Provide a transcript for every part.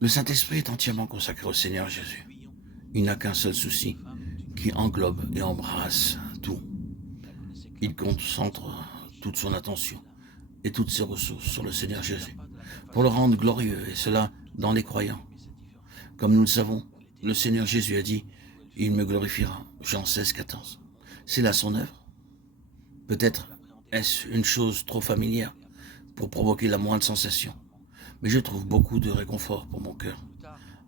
Le Saint-Esprit est entièrement consacré au Seigneur Jésus. Il n'a qu'un seul souci, qui englobe et embrasse tout. Il concentre toute son attention et toutes ses ressources sur le Seigneur Jésus, pour le rendre glorieux, et cela dans les croyants. Comme nous le savons, le Seigneur Jésus a dit « Il me glorifiera » Jean 16, 14. C'est là son œuvre. Peut-être est-ce une chose trop familière pour provoquer la moindre sensation, mais je trouve beaucoup de réconfort pour mon cœur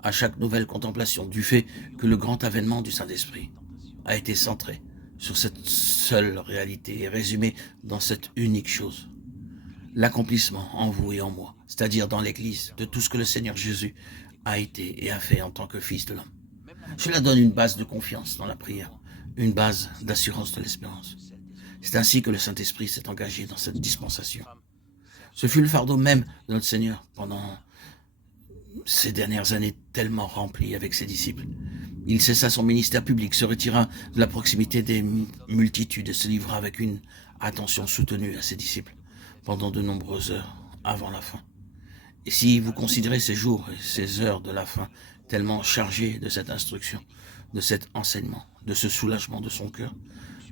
à chaque nouvelle contemplation du fait que le grand avènement du Saint-Esprit a été centré sur cette seule réalité et résumé dans cette unique chose. L'accomplissement en vous et en moi, c'est-à-dire dans l'Église, de tout ce que le Seigneur Jésus a été et a fait en tant que Fils de l'homme. Cela donne une base de confiance dans la prière, une base d'assurance de l'espérance. C'est ainsi que le Saint-Esprit s'est engagé dans cette dispensation. Ce fut le fardeau même de notre Seigneur pendant ces dernières années tellement remplies avec ses disciples. Il cessa son ministère public, se retira de la proximité des multitudes et se livra avec une attention soutenue à ses disciples pendant de nombreuses heures avant la fin. Et si vous considérez ces jours et ces heures de la fin tellement chargés de cette instruction, de cet enseignement, de ce soulagement de son cœur,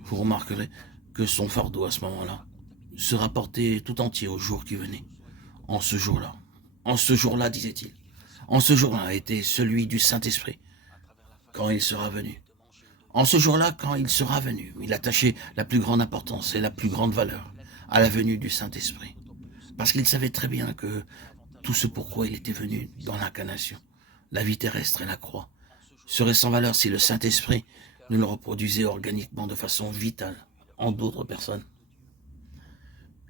vous remarquerez que son fardeau à ce moment-là sera porté tout entier au jour qui venait. En ce jour-là, disait-il, en ce jour-là était celui du Saint-Esprit, quand il sera venu. En ce jour-là, quand il sera venu, il attachait la plus grande importance et la plus grande valeur à la venue du Saint-Esprit, parce qu'il savait très bien que tout ce pourquoi il était venu dans l'incarnation, la vie terrestre et la croix, serait sans valeur si le Saint-Esprit ne le reproduisait organiquement de façon vitale en d'autres personnes.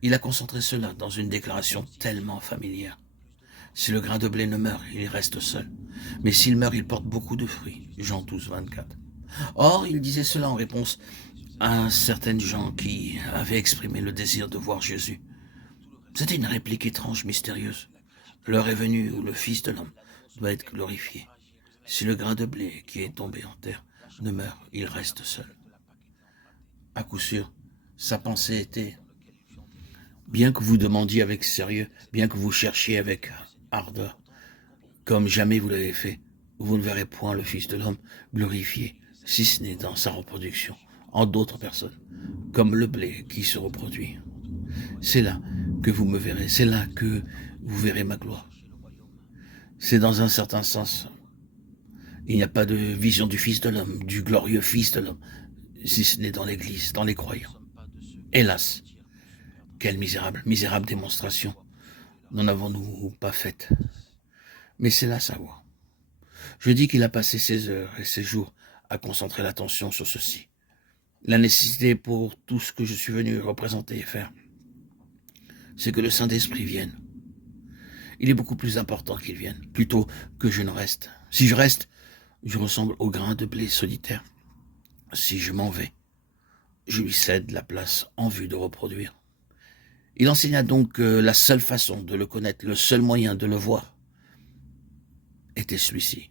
Il a concentré cela dans une déclaration tellement familière. Si le grain de blé ne meurt, il reste seul. Mais s'il meurt, il porte beaucoup de fruits. Jean 12, 24. Or, il disait cela en réponse à certaines gens qui avaient exprimé le désir de voir Jésus. C'était une réplique étrange, mystérieuse. L'heure est venue où le Fils de l'homme doit être glorifié. Si le grain de blé qui est tombé en terre ne meurt, il reste seul. À coup sûr, sa pensée était: bien que vous demandiez avec sérieux, bien que vous cherchiez avec ardeur, comme jamais vous l'avez fait, vous ne verrez point le Fils de l'homme glorifié, si ce n'est dans sa reproduction, en d'autres personnes, comme le blé qui se reproduit. C'est là que vous me verrez, c'est là que vous verrez ma gloire. C'est dans un certain sens, il n'y a pas de vision du Fils de l'homme, du glorieux Fils de l'homme, si ce n'est dans l'Église, dans les croyants. Hélas, quelle misérable démonstration n'en avons-nous pas faite? Mais c'est là sa voie. Je dis qu'il a passé ses heures et ses jours à concentrer l'attention sur ceci. La nécessité pour tout ce que je suis venu représenter et faire, c'est que le Saint-Esprit vienne. Il est beaucoup plus important qu'il vienne, plutôt que je ne reste. Si je reste, je ressemble au grain de blé solitaire. Si je m'en vais, je lui cède la place en vue de reproduire. Il enseigna donc que la seule façon de le connaître, le seul moyen de le voir, était celui-ci.